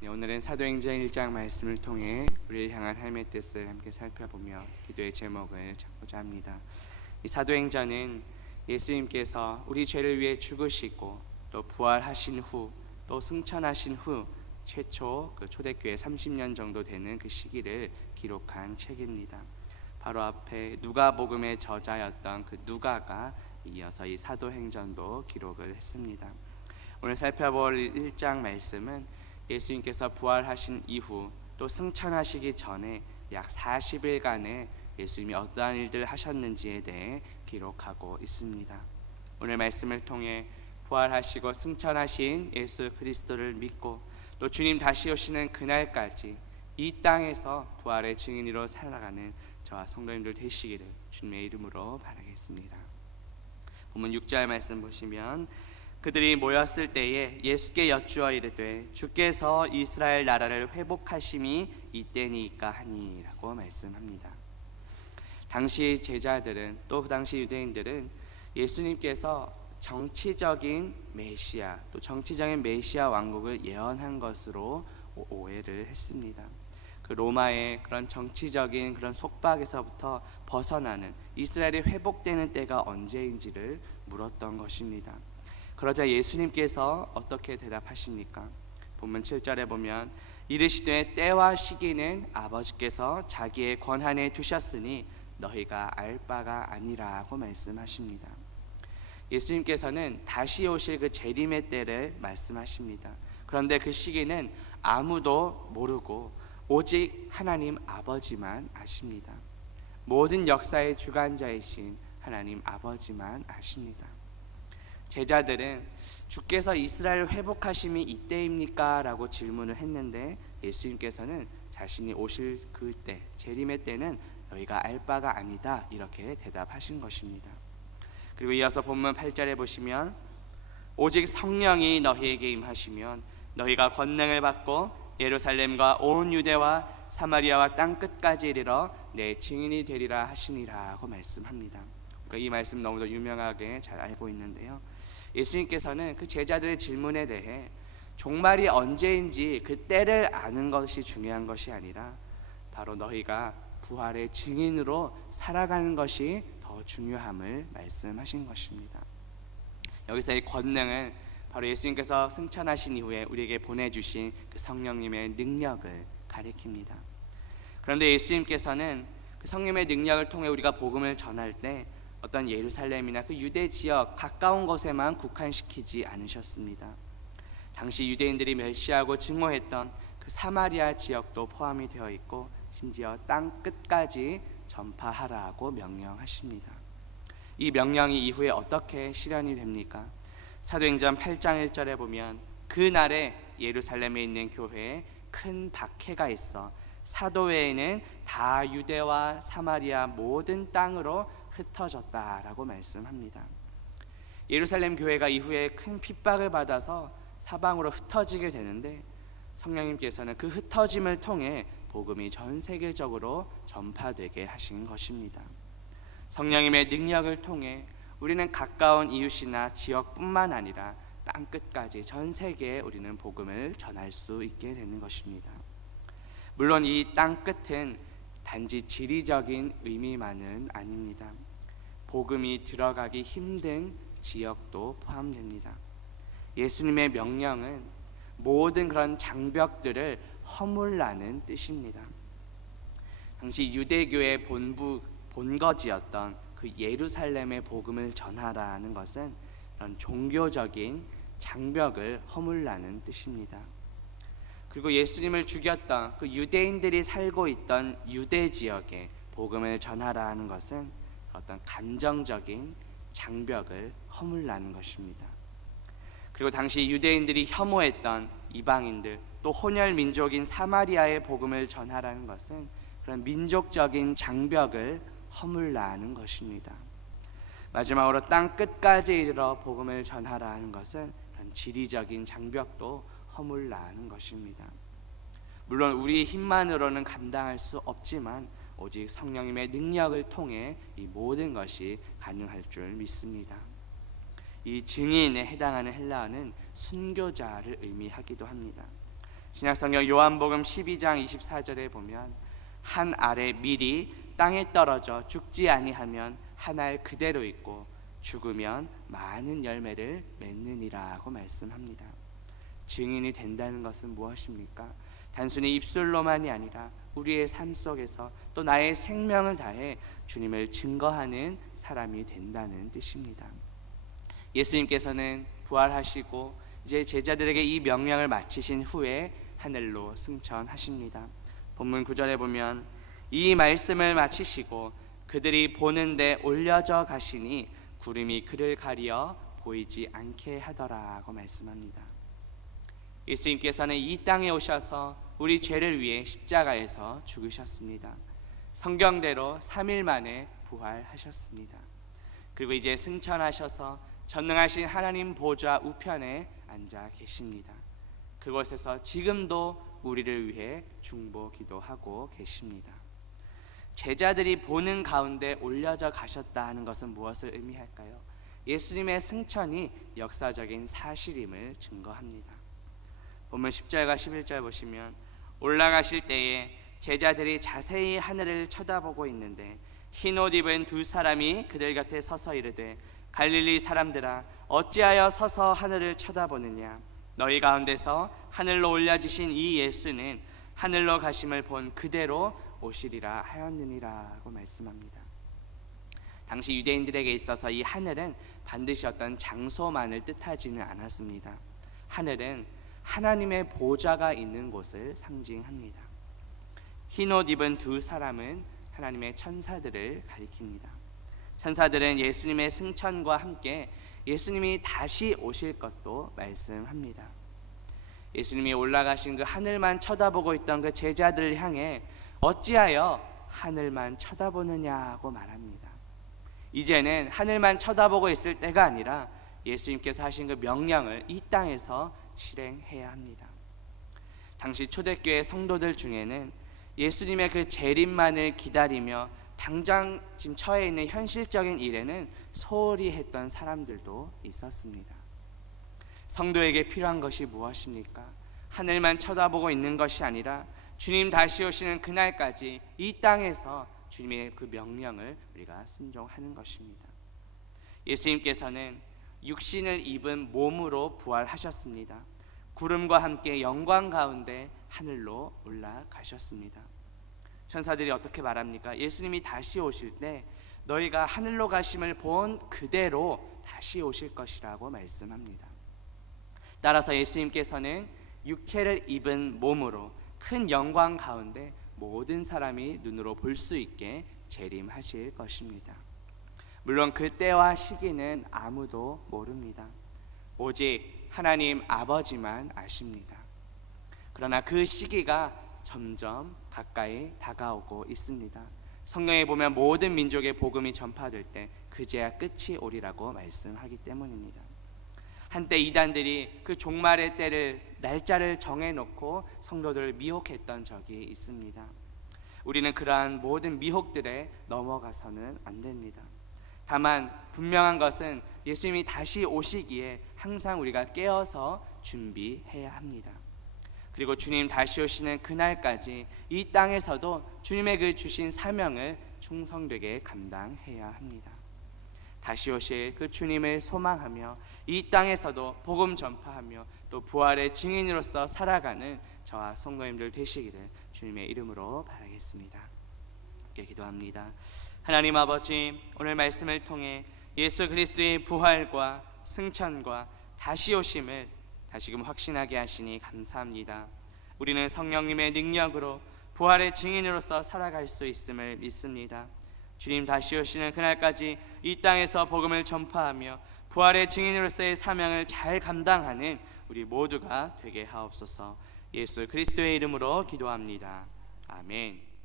네, 오늘은 사도행전 1장 말씀을 통해 우리를 향한 하나님의 뜻을 함께 살펴보며 기도의 제목을 찾고자 합니다. 이 사도행전은 예수님께서 우리 죄를 위해 죽으시고 또 부활하신 후 또 승천하신 후 최초 초대교회 30년 정도 되는 그 시기를 기록한 책입니다. 바로 앞에 누가복음의 저자였던 그 누가가 이어서 이 사도행전도 기록을 했습니다. 오늘 살펴볼 1장 말씀은 예수님께서 부활하신 이후 또 승천하시기 전에 약 40일간의 예수님이 어떠한 일들을 하셨는지에 대해 기록하고 있습니다. 오늘 말씀을 통해 부활하시고 승천하신 예수 그리스도를 믿고 또 주님 다시 오시는 그날까지 이 땅에서 부활의 증인으로 살아가는 저와 성도님들 되시기를 주님의 이름으로 바라겠습니다. 본문 6절 말씀 보시면 그들이 모였을 때에 예수께 여쭈어 이르되 주께서 이스라엘 나라를 회복하심이 이때니까 하니라고 말씀합니다. 당시 제자들은 또 그 당시 유대인들은 예수님께서 정치적인 메시아 또 정치적인 메시아 왕국을 예언한 것으로 오해를 했습니다. 그 로마의 그런 정치적인 그런 속박에서부터 벗어나는 이스라엘이 회복되는 때가 언제인지를 물었던 것입니다. 그러자 예수님께서 어떻게 대답하십니까? 본문 7절에 보면 이르시되 때와 시기는 아버지께서 자기의 권한에 두셨으니 너희가 알 바가 아니라고 말씀하십니다. 예수님께서는 다시 오실 그 재림의 때를 말씀하십니다. 그런데 그 시기는 아무도 모르고 오직 하나님 아버지만 아십니다. 모든 역사의 주관자이신 하나님 아버지만 아십니다. 제자들은 주께서 이스라엘을 회복하심이 이때입니까? 라고 질문을 했는데 예수님께서는 자신이 오실 그때 재림의 때는 너희가 알 바가 아니다 이렇게 대답하신 것입니다. 그리고 이어서 본문 8절에 보시면 오직 성령이 너희에게 임하시면 너희가 권능을 받고 예루살렘과 온 유대와 사마리아와 땅 끝까지 이르러 내 증인이 되리라 하시니라고 말씀합니다. 그러니까 이 말씀 너무도 유명하게 잘 알고 있는데요. 예수님께서는 그 제자들의 질문에 대해 종말이 언제인지 그 때를 아는 것이 중요한 것이 아니라 바로 너희가 부활의 증인으로 살아가는 것이 더 중요함을 말씀하신 것입니다. 여기서 이 권능은 바로 예수님께서 승천하신 이후에 우리에게 보내주신 그 성령님의 능력을 가리킵니다. 그런데 예수님께서는 그 성령의 능력을 통해 우리가 복음을 전할 때 어떤 예루살렘이나 그 유대 지역 가까운 곳에만 국한시키지 않으셨습니다. 당시 유대인들이 멸시하고 증오했던 그 사마리아 지역도 포함이 되어 있고 심지어 땅 끝까지 전파하라고 명령하십니다. 이 명령이 이후에 어떻게 실현이 됩니까? 사도행전 8장 1절에 보면 그날에 예루살렘에 있는 교회에 큰 박해가 있어 사도 외에는 다 유대와 사마리아 모든 땅으로 흩어졌다라고 말씀합니다. 예루살렘 교회가 이후에 큰 핍박을 받아서 사방으로 흩어지게 되는데 성령님께서는 그 흩어짐을 통해 복음이 전 세계적으로 전파되게 하신 것입니다. 성령님의 능력을 통해 우리는 가까운 이웃이나 지역뿐만 아니라 땅 끝까지 전 세계에 우리는 복음을 전할 수 있게 되는 것입니다. 물론 이 땅 끝은 단지 지리적인 의미만은 아닙니다. 복음이 들어가기 힘든 지역도 포함됩니다. 예수님의 명령은 모든 그런 장벽들을 허물라는 뜻입니다. 당시 유대교의 본거지였던 그 예루살렘의 복음을 전하라는 것은 그런 종교적인 장벽을 허물라는 뜻입니다. 그리고 예수님을 죽였던 그 유대인들이 살고 있던 유대 지역에 복음을 전하라는 것은 어떤 감정적인 장벽을 허물라는 것입니다. 그리고 당시 유대인들이 혐오했던 이방인들 또 혼혈 민족인 사마리아의 복음을 전하라는 것은 그런 민족적인 장벽을 허물라는 것입니다. 마지막으로 땅 끝까지 이르러 복음을 전하라는 것은 그런 지리적인 장벽도 허물라는 것입니다. 물론 우리 힘만으로는 감당할 수 없지만 오직 성령님의 능력을 통해 이 모든 것이 가능할 줄 믿습니다. 이 증인에 해당하는 헬라어는 순교자를 의미하기도 합니다. 신약성경 요한복음 12장 24절에 보면 한 알의 밀이 땅에 떨어져 죽지 아니하면 한 알 그대로 있고 죽으면 많은 열매를 맺느니라고 말씀합니다. 증인이 된다는 것은 무엇입니까? 단순히 입술로만이 아니라 우리의 삶 속에서 또 나의 생명을 다해 주님을 증거하는 사람이 된다는 뜻입니다. 예수님께서는 부활하시고 이제 제자들에게 이 명령을 마치신 후에 하늘로 승천하십니다. 본문 9절에 보면 이 말씀을 마치시고 그들이 보는데 올려져 가시니 구름이 그를 가리어 보이지 않게 하더라고 말씀합니다. 예수님께서는 이 땅에 오셔서 우리 죄를 위해 십자가에서 죽으셨습니다. 성경대로 3일 만에 부활하셨습니다. 그리고 이제 승천하셔서 전능하신 하나님 보좌 우편에 앉아 계십니다. 그곳에서 지금도 우리를 위해 중보 기도하고 계십니다. 제자들이 보는 가운데 올려져 가셨다 하는 것은 무엇을 의미할까요? 예수님의 승천이 역사적인 사실임을 증거합니다. 본문 10절과 11절 보시면 올라가실 때에 제자들이 자세히 하늘을 쳐다보고 있는데 흰 옷 입은 두 사람이 그들 곁에 서서 이르되 갈릴리 사람들아 어찌하여 서서 하늘을 쳐다보느냐 너희 가운데서 하늘로 올려지신 이 예수는 하늘로 가심을 본 그대로 오시리라 하였느니라고 말씀합니다. 당시 유대인들에게 있어서 이 하늘은 반드시 어떤 장소만을 뜻하지는 않았습니다. 하늘은 하나님의 보좌가 있는 곳을 상징합니다. 흰 옷 입은 두 사람은 하나님의 천사들을 가리킵니다. 천사들은 예수님의 승천과 함께 예수님이 다시 오실 것도 말씀합니다. 예수님이 올라가신 그 하늘만 쳐다보고 있던 그 제자들을 향해 어찌하여 하늘만 쳐다보느냐고 말합니다. 이제는 하늘만 쳐다보고 있을 때가 아니라 예수님께서 하신 그 명령을 이 땅에서 실행해야 합니다. 당시 초대교회 성도들 중에는 예수님의 그 재림만을 기다리며 당장 지금 처해 있는 현실적인 일에는 소홀히 했던 사람들도 있었습니다. 성도에게 필요한 것이 무엇입니까? 하늘만 쳐다보고 있는 것이 아니라 주님 다시 오시는 그날까지 이 땅에서 주님의 그 명령을 우리가 순종하는 것입니다. 예수님께서는 육신을 입은 몸으로 부활하셨습니다. 구름과 함께 영광 가운데 하늘로 올라가셨습니다. 천사들이 어떻게 말합니까? 예수님이 다시 오실 때 너희가 하늘로 가심을 본 그대로 다시 오실 것이라고 말씀합니다. 따라서 예수님께서는 육체를 입은 몸으로 큰 영광 가운데 모든 사람이 눈으로 볼 수 있게 재림하실 것입니다. 물론 그 때와 시기는 아무도 모릅니다. 오직 하나님 아버지만 아십니다. 그러나 그 시기가 점점 가까이 다가오고 있습니다. 성경에 보면 모든 민족의 복음이 전파될 때 그제야 끝이 오리라고 말씀하기 때문입니다. 한때 이단들이 그 종말의 때를 날짜를 정해놓고 성도들을 미혹했던 적이 있습니다. 우리는 그러한 모든 미혹들에 넘어가서는 안 됩니다. 다만 분명한 것은 예수님이 다시 오시기에 항상 우리가 깨어서 준비해야 합니다. 그리고 주님 다시 오시는 그날까지 이 땅에서도 주님의 그 주신 사명을 충성되게 감당해야 합니다. 다시 오실 그 주님을 소망하며 이 땅에서도 복음 전파하며 또 부활의 증인으로서 살아가는 저와 성도님들 되시기를 주님의 이름으로 바라겠습니다. 함께 기도합니다. 하나님 아버지, 오늘 말씀을 통해 예수 그리스도의 부활과 승천과 다시 오심을 다시금 확신하게 하시니 감사합니다. 우리는 성령님의 능력으로 부활의 증인으로서 살아갈 수 있음을 믿습니다. 주님 다시 오시는 그날까지 이 땅에서 복음을 전파하며 부활의 증인으로서의 사명을 잘 감당하는 우리 모두가 되게 하옵소서. 예수 그리스도의 이름으로 기도합니다. 아멘.